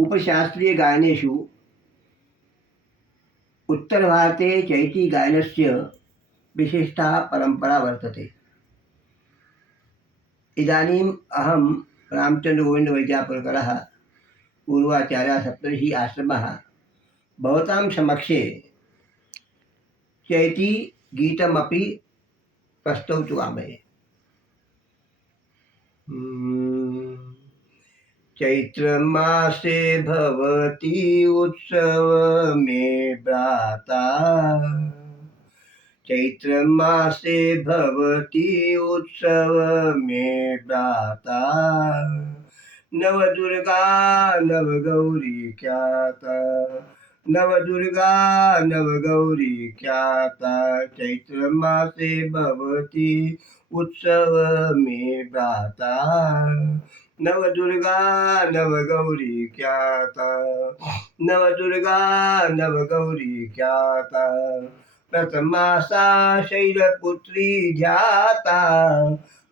उपशास्त्रीय गायनेषु उत्तरभारते चैतीगायनस्य विशिष्टा परंपरा वर्तते। इदानीम् अहं रामचन्द्रगोविन्दवैद्यापुरकरः पूर्वाचार्यः सप्तऋषि आश्रमः भवतां समक्षे चैतीगीतमपि प्रस्तौतुकामहे। चैत्रमासे भवति उत्सव मे भ्राता, चैत्रमासे भवति उत्सव मे भ्राता, नवदुर्गा नवगौरी ख्याता, नवदुर्गा नवगौरी ख्याता, चैत्रमासे भवति उत्सव मे भ्राता, नवदुर्गा नवगौरी ख्याता, नवदुर्गा नवगौरी ख्याता, प्रथमासा शैलपुत्री ध्याता,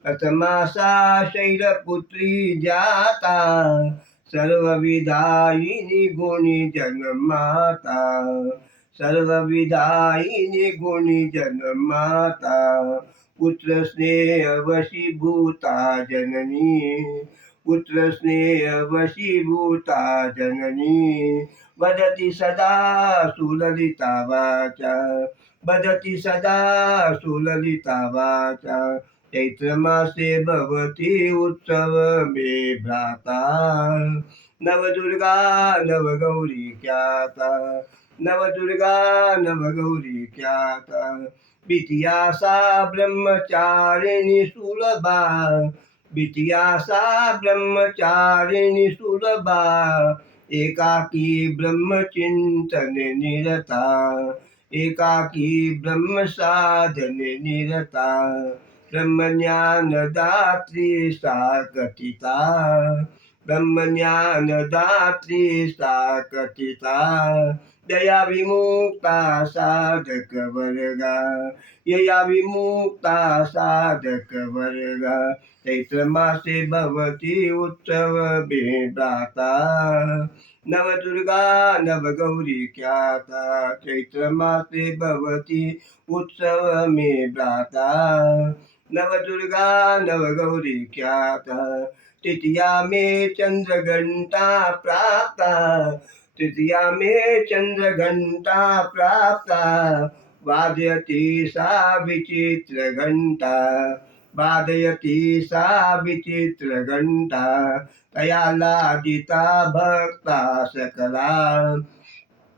प्रथमासा शैलपुत्री ध्याता, सर्वविधायिनी गुणी जन्माता, सर्वविधायिनी गुणी जन्माता, पुत्र स्नेह वशीभूता जननी, पुत्र स्नेह वशीभूता जननी, वदति सदा सुललिता वाचा, वदति सदा सुललिता वाचा, चैत्रमासे भवति उत्सव मे भ्राता, नवदुर्गा नवगौरी ख्याता, नवदुर्गा नवगौरी ख्याता, द्वितीया सा ब्रह्मचारिणी सुलभा, द्वितीया सा ब्रह्मचारिणी सुलभा, एकाकी ब्रह्मचिंतन निरता, एकाकी ब्रह्म साधन निरता, ब्रह्मज्ञान दात्री सा कथिता, ब्रह्मज्ञान दात्री सा कथिता, दया विमुक्ता साधक वर्गा, यया विमुक्ता साधक वर्गा, चैत्रमासे भवति उत्सव मे भ्राता, नवदुर्गा नवगौरी ख्याता, चैत्रमासे भवति उत्सव मे भ्राता, नवदुर्गा नवगौरी ख्याता, तृतीया मे चंद्रघंटा प्राप्ता, तृतीया मे चंद्रघंटा प्राप्ता, वादयति सा विचित्र घंटा, वादयति सा विचित्र घंटा, तया लादिता भक्ता सकला,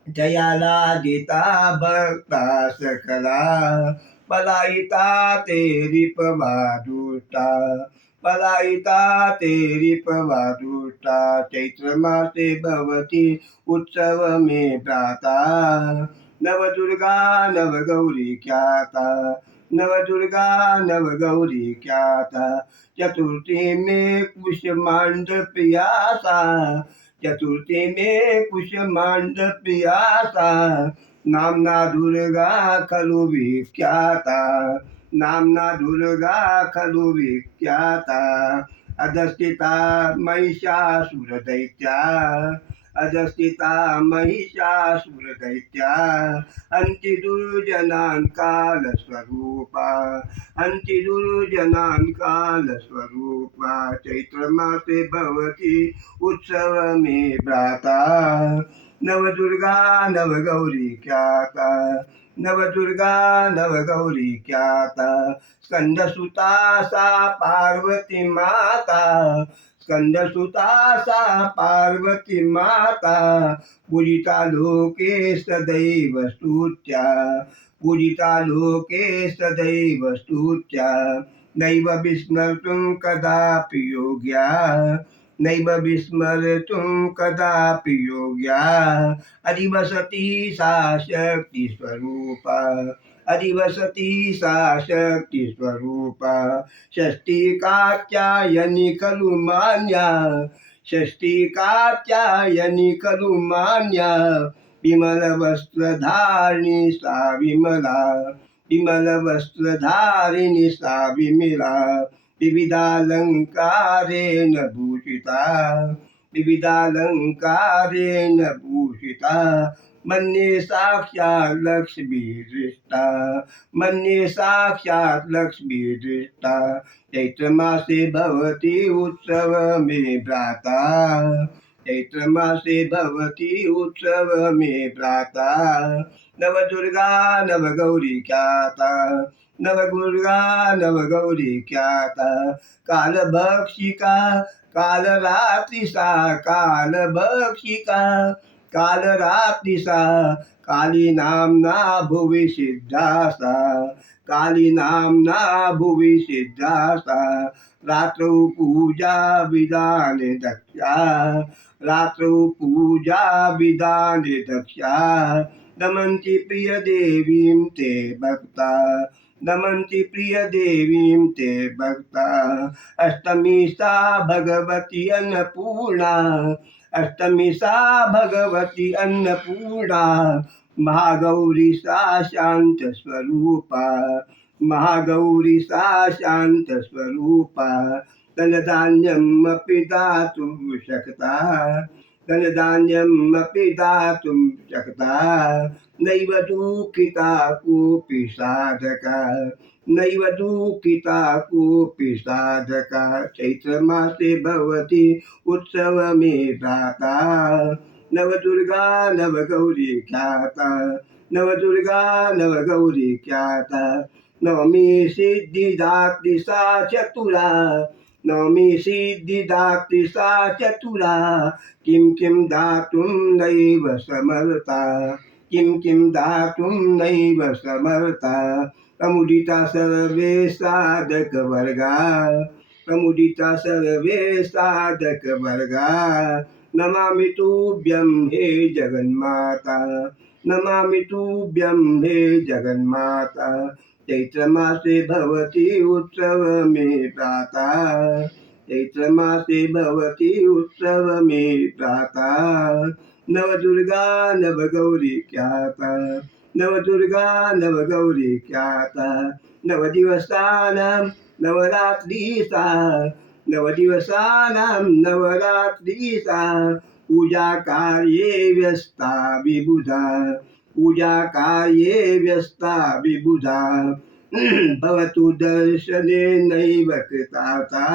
तया लादिता भक्ता सकला, पलायिता तेरी पवादुष्टा, पलायिता तेरी पवादुष्टा, चैत्रमासे भवति उत्सव मे भ्राता, नवदुर्गा नवगौरी ख्याता, नवदुर्गा नवगौरी ख्याता, चतुर्थी में कुष्मांडप्रियासा, चतुर्थी में कुष्मांडप्रियासा, नामना दुर्गा खलु विख्याता, नामना दुर्गा खलु विख्याता, अधस्थिता महिषासुरदैत्या, अधस्थिता महिषासुरदैत्या, अन्ति दुर्जनान् कालस्वरूपा, अन्ति दुर्जनान् कालस्वरूपा, चैत्रमासे भवति उत्सव मे भ्राता, नवदुर्गा नवगौरी ख्याता, नवदुर्गा नवगौरी ख्याता, स्कंदसुता सा पार्वती माता, स्कंदसुता सा पार्वती माता, पूजिता लोके सदैव स्तुत्या, पूजिता लोके सदैव स्तुत्या, नैव विस्मर्तुं कदापि योग्या, नैव विस्मर्तुं कदापि योग्या, अधिवसति सा शक्ति स्वरूपा, अधिवसति सा शक्ति स्वरूपा, षष्ठी कात्यायनी खलु मान्या, षष्ठी कात्यायनी खलु मान्या, विमल वस्त्रधारिणी सा विमला, विमल वस्त्रधारिणी सा विमला, विविधालंकारेण भूषिता, विविधालङ्कारेण भूषिता मन्ये साक्षात् लक्ष्मीदृष्टा मन्ये साक्षात् लक्ष्मीदृष्टा चैत्रमासे भवति उत्सव मे भ्राता चैत्रमासे भवति उत्सव मे भ्राता नवदुर्गा नवगौरी ख्याता नवदुर्गा नवगौरी ख्याता कालभक्षिका कालरात्रिसा कालभक्षिका कालरात्रिसा काली नाम्ना भुवि सिद्धा सा काली नाम्ना भुवि सिद्धा सा रात्रौ पूजा विधाने दक्षा रात्रौ पूजा विधाने दक्षा नमन्ति प्रियदेवीं ते भक्ता नमन्ति प्रियदेवीं ते भक्ता अष्टमी सा भगवती अन्नपूर्णा अष्टमी सा भगवती अन्नपूर्णा महागौरी सा शांत स्वरूपा महागौरी सा शांत स्वरूपा धनधान्यमपि दातुं शक्ता धनधान्यमपि दातुं शक्ता नैव दुःखिता कोऽपि साधका नैव दुःखिता कोऽपि साधका चैत्रमासे भवति उत्सव मे भ्राता नवदुर्गा नवगौरी ख्याता नवदुर्गा नवगौरी ख्याता नवमी सिद्धिदात्री सा चतुरा नवमी सिद्धिदात्री सा चतुरा किं किं दातुं नैव समर्था किं दातुं नैव समर्था प्रमुदिता सर्वे साधकवर्गा प्रमुदिता सर्वे साधकवर्गा नमामि तुभ्यं हे जगन्माता नमामि तुभ्यं हे जगन्माता चैत्रमासे भवति उत्सव मे भ्राता चैत्रमासे भवति उत्सव मे भ्राता नवदुर्गा नवगौरी ख्याता नवदुर्गा नवगौरी ख्याता नवदिवसानां नवरात्रिसा नवदिवसानां नवरात्रिसा पूजा कार्ये व्यस्ता विबुधा पूजा कार्ये व्यस्ता विबुधा भवतु दर्शनेनैव कृताता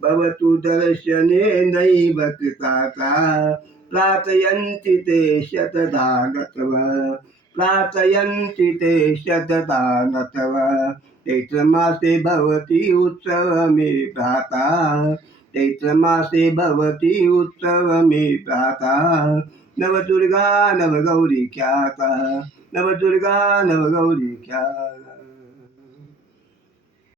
भवतु दर्शनेनैव कृताता प्रार्थयन्ति ते शतधा नत्वा प्रार्थयन्ति ते शतधा नत्वा चैत्रमासे भवति उत्सव मे भ्राता चैत्रमासे भवति उत्सव मे भ्राता नवदुर्गा नवगौरी ख्याता नवदुर्गा नवगौरी ख्याता